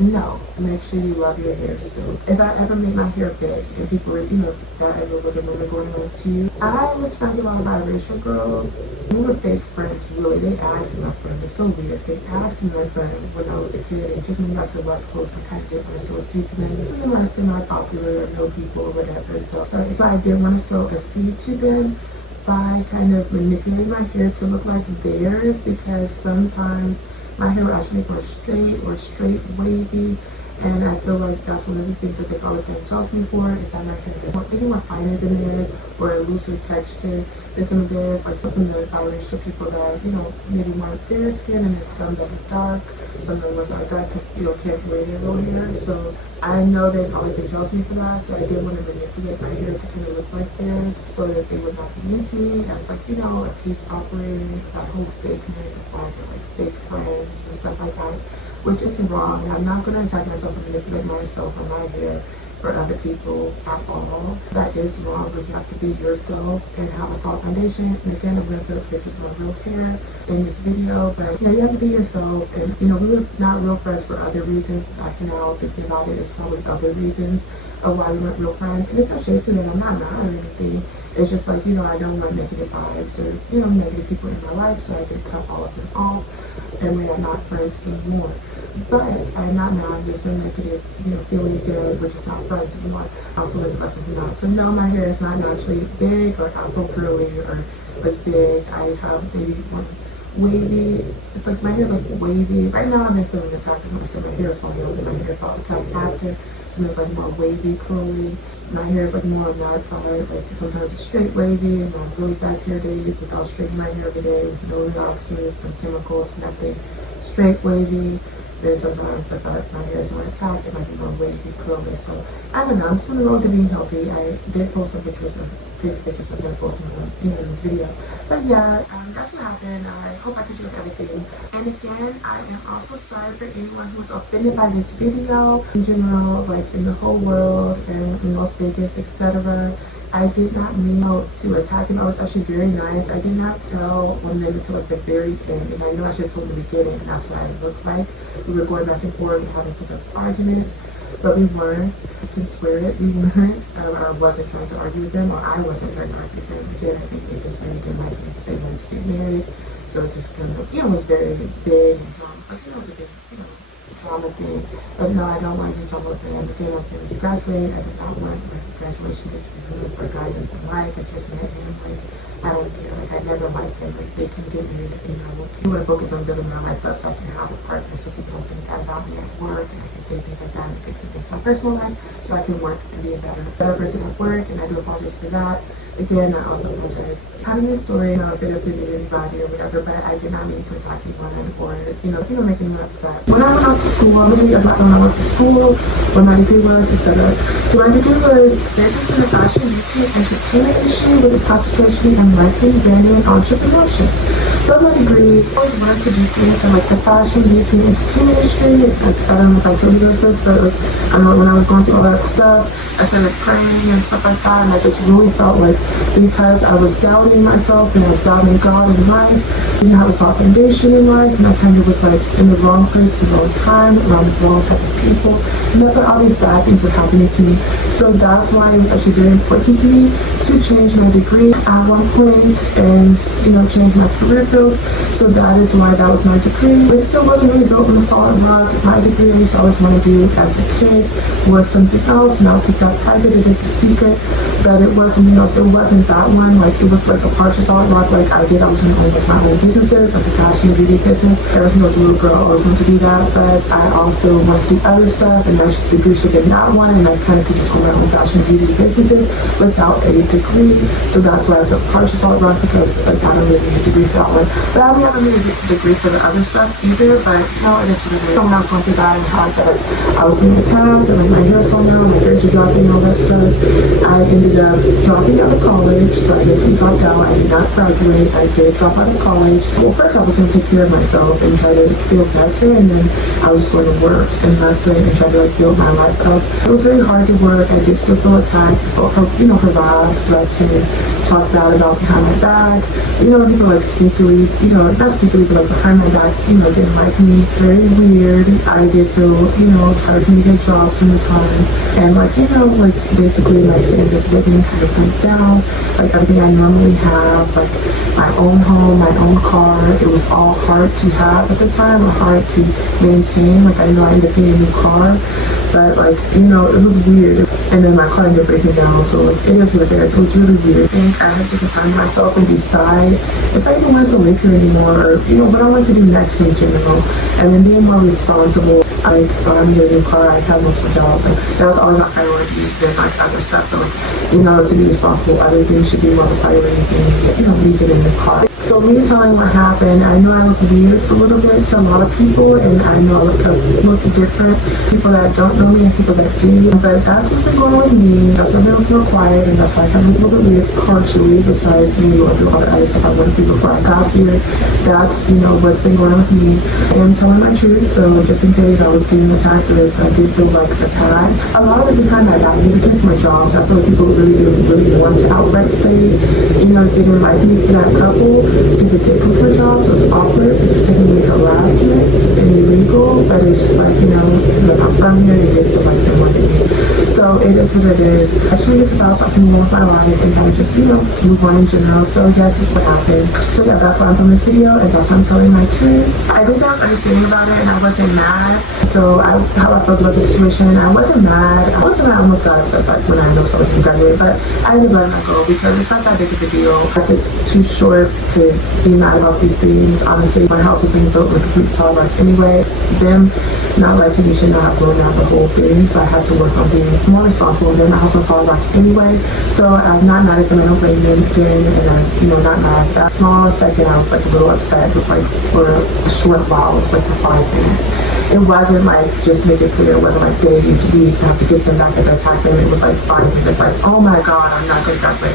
no. Make sure you love your hair still. If I ever made my hair big, and people were, you know, that ever was a rumor going on too. I was friends with a lot of biracial girls. We were fake friends, really. They asked me, my friend, it's so weird. They asked me, my friend, when I was a kid, and just when I got to the West Coast, I kind of did want to sow a seed to them. So I didn't want to semi-popular or know people or whatever. So I did want to sow a seed to them by kind of manipulating my hair to look like theirs, because sometimes my hair would actually go straight or straight wavy. And I feel like that's one of the things that they always kind of tells me for, is that my hair is maybe more finer than theirs, or a looser texture than some of theirs. Like some of the biracial people that, you know, maybe more fair skin, and then some that are dark, some of the ones that are dark, you know, can't wear their real hair. So I know they've always been jealous of me for that, so I did want to manipulate my hair to kind of look like theirs, so that they would not be into me as like, you know, a peace offering, that whole fakeness of like fake friends and stuff like that. Which is wrong. I'm not going to attack myself and manipulate myself or my hair for other people at all. That is wrong, but you have to be yourself and have a solid foundation. And again, I'm going to put up pictures of my real hair in this video, but you know, you have to be yourself. And you know, we were not real friends for other reasons. Back now, thinking about it, it's probably other reasons of why we weren't real friends. And it's no shade to them. I'm not mad or anything. It's just like, you know, I don't want negative vibes or, you know, negative people in my life, so I can cut all of them off, and we are not friends anymore. But I'm not mad. There's no negative, you know, feelings there. We're just not friends anymore. I also learned the lesson from that. So no, my hair is not naturally big or afro curly or like big. I have maybe one wavy. It's like my hair is like wavy. Right now I've been feeling attacked. Like I said, my hair is falling out, and my hair felt attacked after. So it's like more wavy, curly. My hair is like more on that side. Like sometimes it's straight wavy, and on really fast hair days without straightening my hair every day with no relaxers, no chemicals, nothing. Straight wavy. Then sometimes if my hair is more attacked, it might be more wavy, curly. So I don't know. I'm just on the road to being healthy. I did post some pictures of pictures of them posting them, you know, in this video. But yeah, that's what happened. I hope I told you guys everything. And again, I am also sorry for anyone who was offended by this video in general, like in the whole world and in Las Vegas, etc. I did not mean to attack him. I was actually very nice. I did not tell one of them until like the very end, and I know I should have told in the beginning, and that's what I looked like. We were going back and forth and having some arguments, but we weren't. I can swear it, we weren't. I wasn't trying to argue with them, or I wasn't trying to argue with them. Again, I think they just really didn't like me because they wanted to get married. So it just kind of, you know, it was very big and drama. Like, you know, it was a big, you know, drama thing. But no, I don't want to get drama with them. Again, I was going to graduate. I did not want my graduation to be ruined for a guy that I like. I just met him. Like, I don't care. Like, I never liked him. Like, they can get married. You know, you want to focus on building my life up so I can have a partner, so people don't think that about me at work, and I can say things like that and fix things in my personal life so I can work and be a better person at work. And I do apologize for that. Again, I also apologize. Having this story, you know, if it offended anybody or whatever, but I did not mean to attack anyone or, you know, make anyone upset. When I went out to school, I'm going to tell you guys about when I went to school, what my degree was, etc. So my degree was business in the fashion, beauty, and entertainment industry with a concentration in marketing, branding, and entrepreneurship. So that's my degree. I always wanted to do things in like the fashion, beauty, and entertainment industry. Like, I don't know if I told you guys this, but like, I don't know, when I was going through all that stuff, I started praying and stuff like that, and I just really felt like because I was doubting myself and I was doubting God in life, didn't have a solid foundation in life, and I kind of was like in the wrong place at the wrong time, around the wrong type of people, and that's why all these bad things were happening to me. So that's why it was actually very important to me to change my degree at one point and, change my career field. So that is why that was my degree. It still wasn't really built on a solid rock. My degree I used to always want to do as a kid was something else, and I'll keep that private. It is a secret, but it was something else. It wasn't that one. Like, it was like a partial solid rock like I did. I was going to own like my own businesses, like a fashion and beauty business. Ever since I was a little girl, I always wanted to do that, but I also wanted to do other stuff, and my degree should have been that one, and I kind of could just own my own fashion and beauty businesses without a degree. So that's why I was a partial solid rock, because like I don't really need a degree for that one. But I don't really need a degree for the other stuff either, but it is what it is. Someone else went through that, and how I said I was being attacked, and like my hair was falling out, my grades were dropping, all that stuff. I ended up dropping out of college, so I basically dropped out. I did not graduate. I did drop out of college. Well, first I was going to take care of myself and try to feel better, and then I was going to work, and that's it, and try to like build my life up. It was very hard to work. I did still feel attacked, harassed, threatened, talked bad about behind my back. People like sneakily, not sneakily, but like behind my back, didn't like me. Very weird. I did feel, it's hard for me to get jobs in the time. And like basically my standard of living kind of went down. Like everything I normally have, like my own home, my own car, it was all hard to have at the time, or hard to maintain. Like I know I ended up getting a new car, but like, it was weird. And then my car ended up breaking down, so like it is what it is. It was really weird. I think I had to take time to myself and decide if I even wanted to live here anymore, or what I wanted to do next in general. And then being more responsible. Like when I'm getting a new car, I have multiple jobs, and that was always my priority than like other stuff. But like, to be responsible, other things should be more of a priority than me getting a new car. So me telling what happened, I know I look weird a little bit to a lot of people, and I know I look different. People that don't know me and people that do, but that's what's been going on with me. That's why I feel quiet, and that's why I kind of look a little bit weird partially, besides me or doing all the other stuff I wanted to do before I got here. That's, what's been going on with me. I am telling my truth, so just in case I was getting attacked for this, I did feel like attacked. A lot of it behind my back is again for my jobs. I feel like people really want to outright say, they didn't like me for that couple, because it did come for jobs. It was awkward because it's technically harassment and illegal, but it's just like, it's like I'm from here, and they still like them more than me. So it is what it is. Actually, because I was talking more with my life and kind of just, move on in general. So yes, this is what happened. So yeah, that's why I'm filming this video, and that's why I'm telling my truth. I guess I was understanding about it, and I wasn't mad. So how I felt about the situation, I wasn't mad. I almost got upset like when I know someone's going to graduate, but I ended up letting that go because it's not that big of a deal. Like, it's too short to be mad about these things. Honestly, my house was being built with a complete solid rock anyway. Them not liking me should not have blown out the whole thing, so I had to work on being more responsible. Then my house was solid rock anyway, so I'm not mad at them. I don't blame them again, and I'm not mad. That small second I was like a little upset. It was like for a short while. It was like for 5 minutes. It wasn't like, just to make it clear, it wasn't like days, weeks, I have to get them back if I attack them. It was like 5 minutes, like, oh my god, I'm not going to graduate.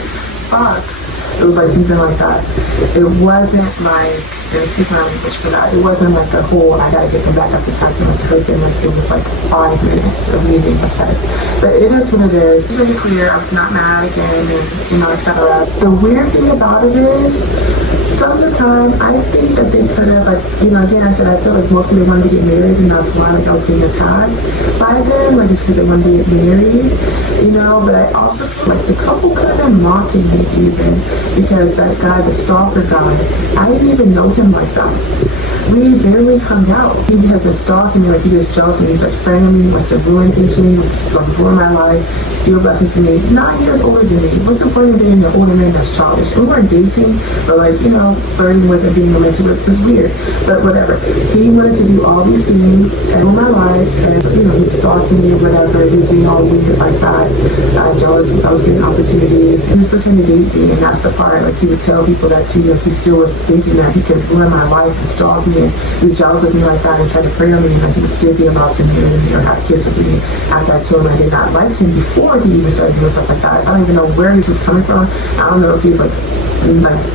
Fuck. It was like something like that. It wasn't like, excuse my language for that, it wasn't like a whole, I gotta get them back up to time and like hurt them. Like, it was like 5 minutes of me being upset. But it is what it is. It's really clear, I'm not mad again, and etc. The weird thing about it is, some of the time, I think that they could have, like, again, I said I feel like mostly they wanted to get married, and that's why, like, I was getting attacked by them, like, because they wanted to get married, but I also feel like the couple could have been mocking me even, because that guy, the stalker guy, I didn't even know him like that. We barely hung out. He has been stalking me, like he gets jealous of me, he starts praying me, he wants to ruin things for me, he wants to ruin my life, steal blessings from me. 9 years older than me. What's the point of dating an older man that's childish? And we weren't dating, but like, flirting with and being romantic with is weird. But whatever. He wanted to do all these things and ruin my life, and he was stalking me or whatever. He was being all weird like that. Jealous because I was getting opportunities. He was still trying to date me, and that's the part. Like, he would tell people that too, if he still was thinking that he could ruin my life and stalk me and be jealous of me like that and try to prey on me, and like he would still be allowed to marry me or have kids with me after I told him I did not like him before he even started doing stuff like that. I don't even know where this is coming from. I don't know if he's like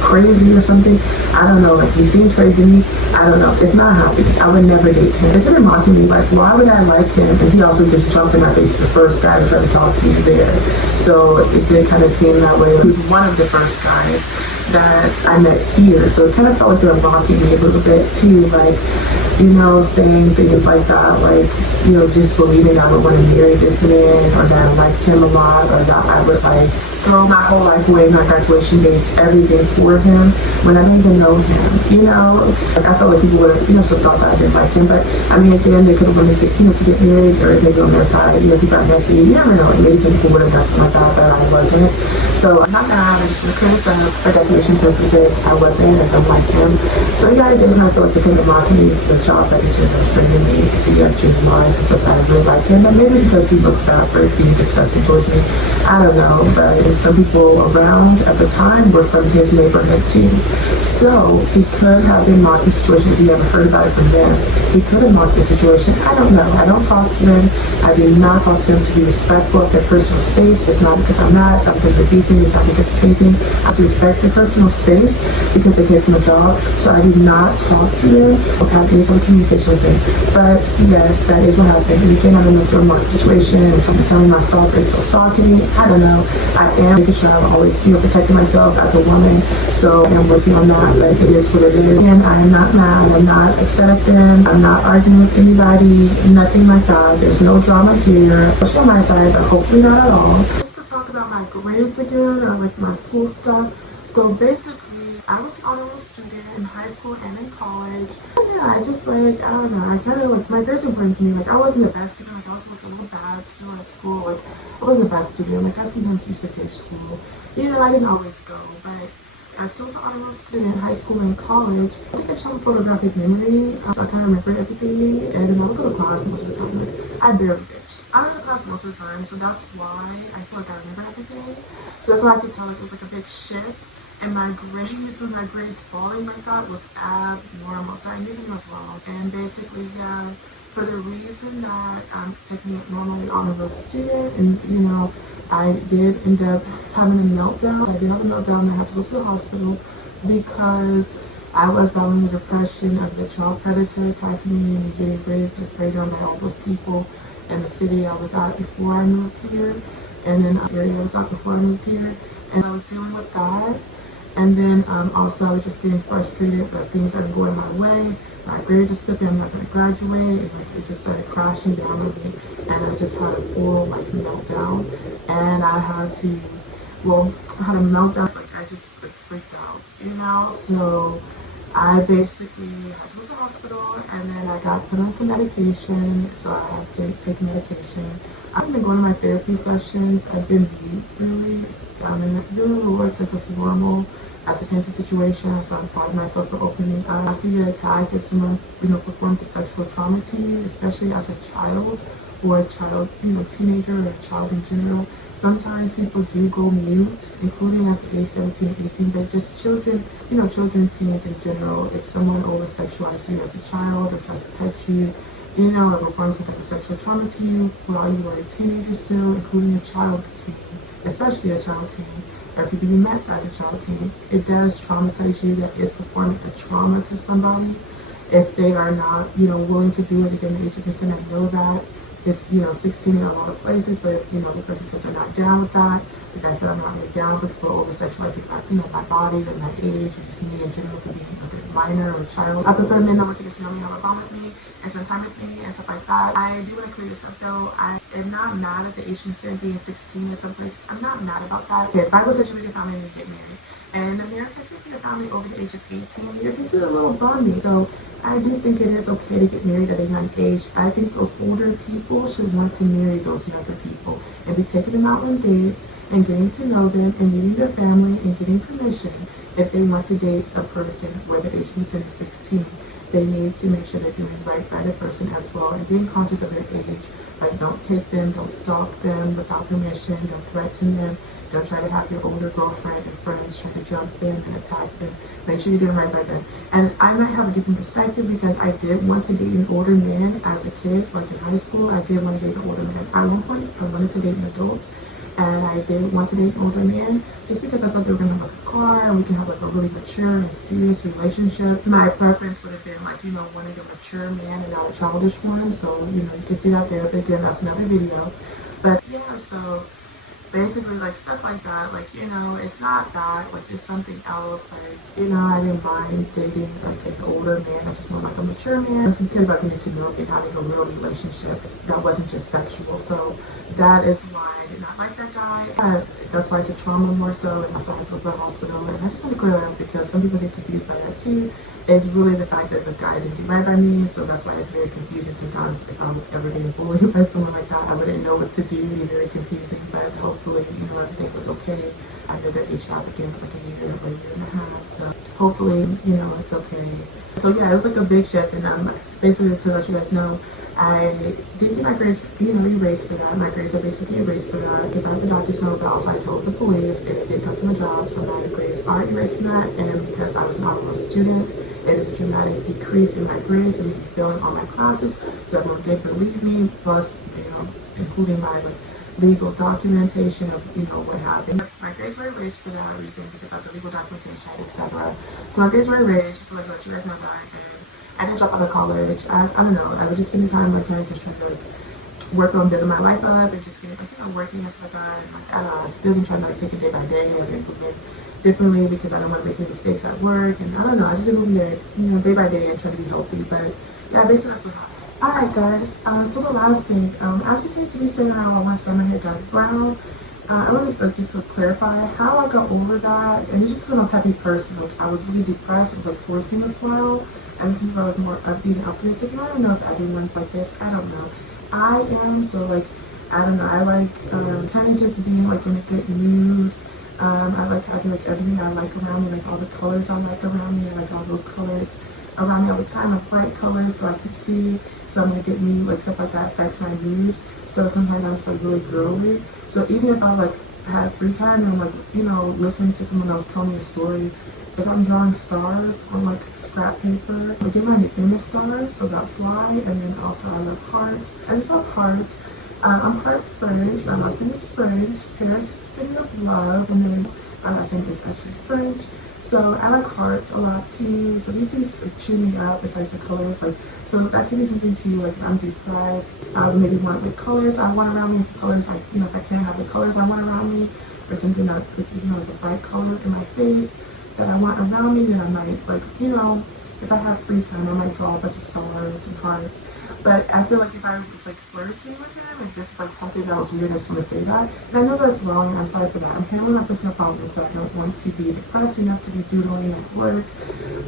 crazy or something. I don't know, like he seems crazy to me. I don't know. It's not happening. I would never date him. They kept mocking me like, why would I like him? And he also just jumped in my face, the first guy to try to talk to me there. So it did kind of seem that way. He was one of the first guys that I met here. So it kind of felt like they were mocking me a little bit too, like, you know, saying things like that, like, you know, just believing I would want to marry this man, or that I liked him a lot, or that I would like throw my whole life away, my graduation dates, everything for him, when I didn't even know him, you know? Like, I felt like people would have, you know, sort of thought that I didn't like him, but I mean, at the end, they could have wanted to, you know, to get married, or maybe on their side, you know, people are messy, you never know, maybe some people would have done something like that, but I wasn't. So I'm not mad, I just want to clear this up for decoration purposes. I wasn't, I don't like him. So yeah, I did kind of feel like they could have mocked me, the job that he was bringing me, so you have to realize since I really like him, but maybe because he looks bad for being disgusting towards me, I don't know, but some people around at the time were from his neighborhood too. So he could have been mocked the situation if you ever heard about it from them. He could have mocked the situation. I don't know. I don't talk to them. I do not talk to them to be respectful of their personal space. It's not because I'm mad. It's not because they're beefing. It's not because of anything. I have to respect their personal space because they came from a job. So I do not talk to them or have any sort of communication with them. But yes, that is what happened. And again, I don't know if they're mocked the situation and trying to tell me my stalker is still stalking me. I don't know. I am making sure I'm always, you know, protecting myself as a woman. So I'm working on that, but it is what it is. And I am not mad. I'm not upset at them. I'm not arguing with anybody. Nothing like that. There's no drama here. Especially on my side, but hopefully not at all. Just to talk about my grades again, or like my school stuff. So basically, I was an honor roll student in high school and in college. Yeah, I just like, I don't know, I kind of like, my grades were important to me. Like, I wasn't the best student. Like, I was like a little bad still at school. Like, I wasn't the best student. Like, I sometimes used to ditch school. You know, I didn't always go, but I still was an honor roll student in high school and college. I think I showed photographic memory, so I kind of remember everything, and I would go to class most of the time. Like, I barely ditched. I went to class most of the time, so that's why I feel like I remember everything. So that's why I could tell like, it was like a big shift. And my grades falling like that was abnormal. So I knew something was wrong. And basically, yeah, for the reason that I'm taking it normally honor roll student, and you know, I did end up having a meltdown. I did have a meltdown. I had to go to the hospital because I was battling the depression of the child predator attacking me and getting raped and preyed on by all those people in the city I was at before I moved here, and then the area I was at before I moved here. And I was dealing with that. And then also I was just getting frustrated that things aren't going my way. My grades are slipping, I'm not going to graduate, and like it just started crashing down on me. And I just had a full like meltdown. And I had to, well, I had a meltdown, like I just like, freaked out, you know? So I basically had to go to the hospital, and then I got put on some medication, so I have to take medication. I've been going to my therapy sessions. I've been mute, really. And doing the Lord since it's normal as pertains to the situation, so I pride myself for opening up. After you get attacked, if someone, you know, performs a sexual trauma to you, especially as a child, or a child, you know, teenager, or a child in general, sometimes people do go mute, including at the age 17, 18, but just children, you know, children, teens in general. If someone over-sexualizes you as a child or tries to touch you, you know, or performs some type of sexual trauma to you while you are a teenager still, including a child teen, especially a child teen, or people you met as a child teen, it does traumatize you. That is performing a trauma to somebody if they are not, you know, willing to do it. Again, the age of consent, I know that. It's, you know, 16 in a lot of places, but if, you know, the person says they're not down with that, like I said, I'm not really down with people over-sexualizing my, you know, my body or my age, or just me in general for being a minor or a child. I prefer men that want to get to know me, have a bond with me, and spend time with me, and stuff like that. I do want to clear this up though. I am not mad at the age consent being 16 in some places. I'm not mad about that. If I was such a big family and get married, and in America, if you're a family over the age of 18, you're considered a little bummy. So I do think it is okay to get married at a young age. I think those older people should want to marry those younger people and be taking them out on dates and getting to know them and meeting their family and getting permission if they want to date a person where the age consent is 16. They need to make sure they're doing right by the person as well and being conscious of their age. Like, don't hit them, don't stalk them without permission, don't threaten them. don't try to have your older girlfriend and friends try to jump in and attack them. Make sure you're doing right by them. And I might have a different perspective because I did want to date an older man as a kid, like in high school. I did want to date an older man. At one point, I wanted to date an adult. And I did want to date an older man just because I thought they were going to have like a car and we can have like a really mature and serious relationship. My preference would have been like, you know, wanting a mature man and not a childish one. So, you know, you can see that there. But again, that's another video. But yeah, so basically like stuff like that, like, you know, it's not that, like it's something else. Like, you know, I didn't mind dating like an older man. I just want like a mature man who cared about getting to know and having a real relationship that wasn't just sexual. So that is why I did not like that guy. That's why it's a trauma more so, and that's why I had to go to the hospital. And I just want to clear that up because some people get confused by that too. It's really the fact that the guy didn't do right by me, so that's why it's very confusing sometimes. If I was ever being bullied by someone like that, I wouldn't know what to do. It'd be very confusing, but hopefully, you know, everything was okay. I know that each job again was like a year or a year and a half, so hopefully, you know, it's okay. So yeah, it was like a big shift, and basically to let you guys know, I did get my grades, you know, erased for that. My grades are basically erased for that because I have the doctor's note, but also I told the police, and it did come from a job, so my grades are erased from that. And because I was an honorable student, it is a dramatic decrease in my grades, so you can fill in all my classes. So everyone did believe me, plus, you know, including my like legal documentation of, you know, what happened. My grades were erased for that reason because of the legal documentation, etc. So my grades were erased, just to like let you guys know that. And I didn't drop out of college. I don't know. I was just spending time like kind of just trying to like work on building my life up and just getting like, you know, working and stuff like that. And like I don't know, I still been trying to like take it day by day and implement differently because I don't want to make any mistakes at work. And I don't know, I just been moving there, you know, day by day and trying to be healthy. But yeah, basically that's what happened. Alright guys, so the last thing, as we say to be staying around, I want to start my hair dark brown. I want to just to clarify how I got over that, and it's just been a peppy person. Like I was really depressed, I was like forcing a smile, and some people are more upbeat and optimistic, and I don't know if everyone's like this, I don't know. I am, so like, I don't know, I like kind of just being like in a good mood. I like having like everything I like around me, like all the colors I like around me, I like all those colors around me all the time, like bright colors so I can see, so I'm in a good mood, like stuff like that affects my mood. So sometimes I'm just like really girly. So even if I like had free time and I'm like, you know, listening to someone else tell me a story, if I'm drawing stars on like scrap paper, I get my nickname is Stars, so that's why. And then also I love hearts. I just love hearts. I'm part French. My last name is French. Paris is the city of love, and then my last name is actually French. So I like hearts a lot too. So these things like cheer me up besides the colors. Like, so that could be something too. Like if I'm depressed, I would maybe want like colors I want around me. Colors like, you know, if I can't have the colors I want around me, or something that, you know, is a bright color in my face that I want around me, then I might like, you know, if I have free time, I might draw a bunch of stars and hearts. But I feel like if I was like flirting with him, if this is like something that was weird, I just want to say that. And I know that's wrong, and I'm sorry for that. I'm handling my personal problems, so I don't want to be depressed enough to be doodling at work.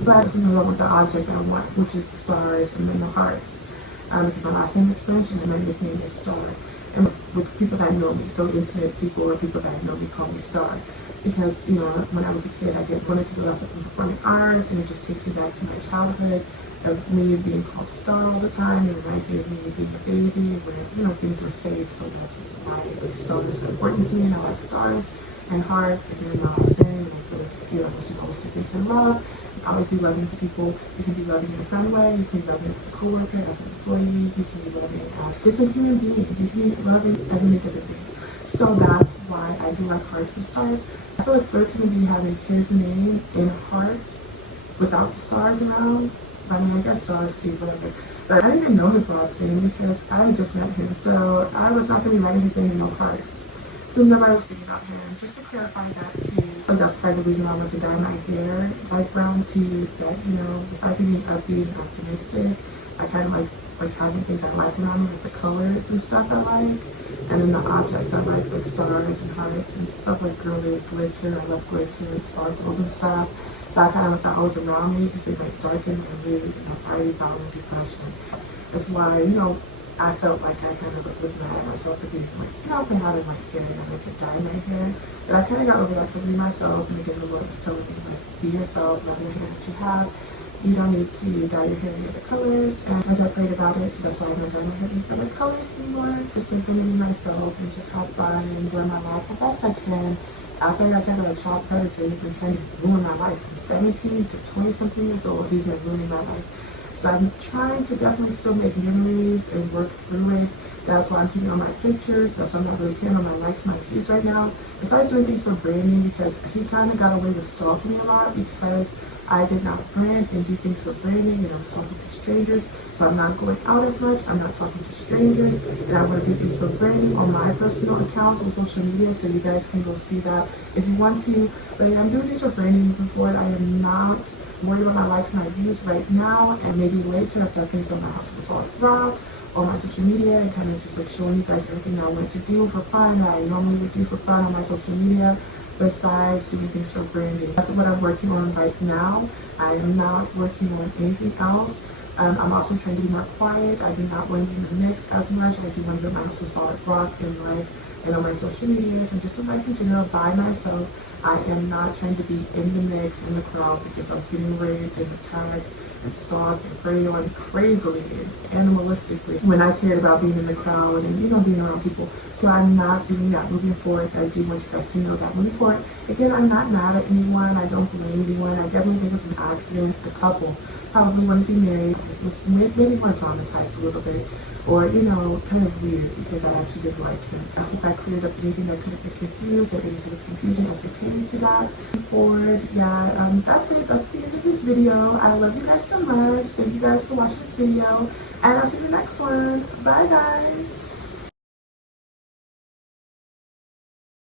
But something wrong with the object I want, which is the stars and then the hearts. Because my last name is French and then my nickname is Star. And with people that know me, so intimate people or people that know me call me Star. Because, you know, when I was a kid, I wanted to do lessons in performing arts, and it just takes me back to my childhood of me being called Star all the time. It reminds me of me being a baby where, you know, things were safe, so that's why like, stars are important to me, and I like stars and hearts, again, my last name, and I feel like, you know, we should always do things in love. Always be loving to people. You can be loving in a friend way, you can be loving as a coworker, as an employee, you can be loving as just a human being, you can be loving as many different things. So that's why I do like hearts and stars. So I feel like flirting would be having his name in hearts without the stars around. I mean, I guess stars too, whatever. But I didn't even know his last name because I had just met him, so I was not going to be writing his name in no hearts. So nobody was thinking about him. Just to clarify that too, like that's part of the reason why I want to dye my hair light brown too, is that, you know, besides being upbeat and optimistic, I kind of like having things I like around me, like the colors and stuff I like, and then the objects I like stars and hearts and stuff like girly glitter. I love glitter and sparkles and stuff. So I kind of thought I was around me because it like darkened my mood, and I already found in depression. That's why, you know, I felt like I kind of like was mad at myself for being like, you know, for having like hair and I like to dye my hair. But I kind of got over that to be myself, and again, the Lord was telling me like, be yourself, love the hair that you have. you don't need to dye your hair any other colors. And as I prayed about it, so that's why I'm not dyeing my hair any other colors anymore. Just been feeling myself and just have fun and enjoy my life the best I can. After I got taken by a child predator, he's been trying to ruin my life. From 17 to 20 something years old, he's been ruining my life. So I'm trying to definitely still make memories and work through it. That's why I'm keeping on my pictures. That's why I'm not really caring on my likes, my views right now. Besides doing things for branding, because he kind of got away with stalking me a lot because I did not brand and do things for branding, and I was talking to strangers. So I'm not going out as much. I'm not talking to strangers, and I want to do things for branding on my personal accounts on social media, so you guys can go see that if you want to. But I'm doing things for branding moving forward. I am not worried about my likes, my views right now, and maybe later if I can film my house with a solid rock on my social media and kind of just like showing you guys everything that I want to do for fun that I normally would do for fun on my social media besides doing things for branding. That's what I'm working on right now. I am not working on anything else. I'm also trying to be more quiet. I do not want to be in the mix as much. I do want to build my house with solid rock in life and on my social medias and just in life in general by myself. I am not trying to be in the mix, in the crowd, because I was getting raped and attacked and stalked and preyed on crazily and animalistically when I cared about being in the crowd and, you know, being around people. So I'm not doing that moving forward. I do want you guys to know that moving forward. Again, I'm not mad at anyone. I don't blame anyone. I definitely think it's an accident. The couple probably wanted to be married. It was maybe more traumatized a little bit, or, you know, kind of weird because I actually did like him. I hope I cleared up anything that could have been confused or any sort of confusion as pertaining to that. Forward, yeah, that's it. That's the end of this video. I love you guys so much. Thank you guys for watching this video, and I'll see you in the next one. Bye, guys.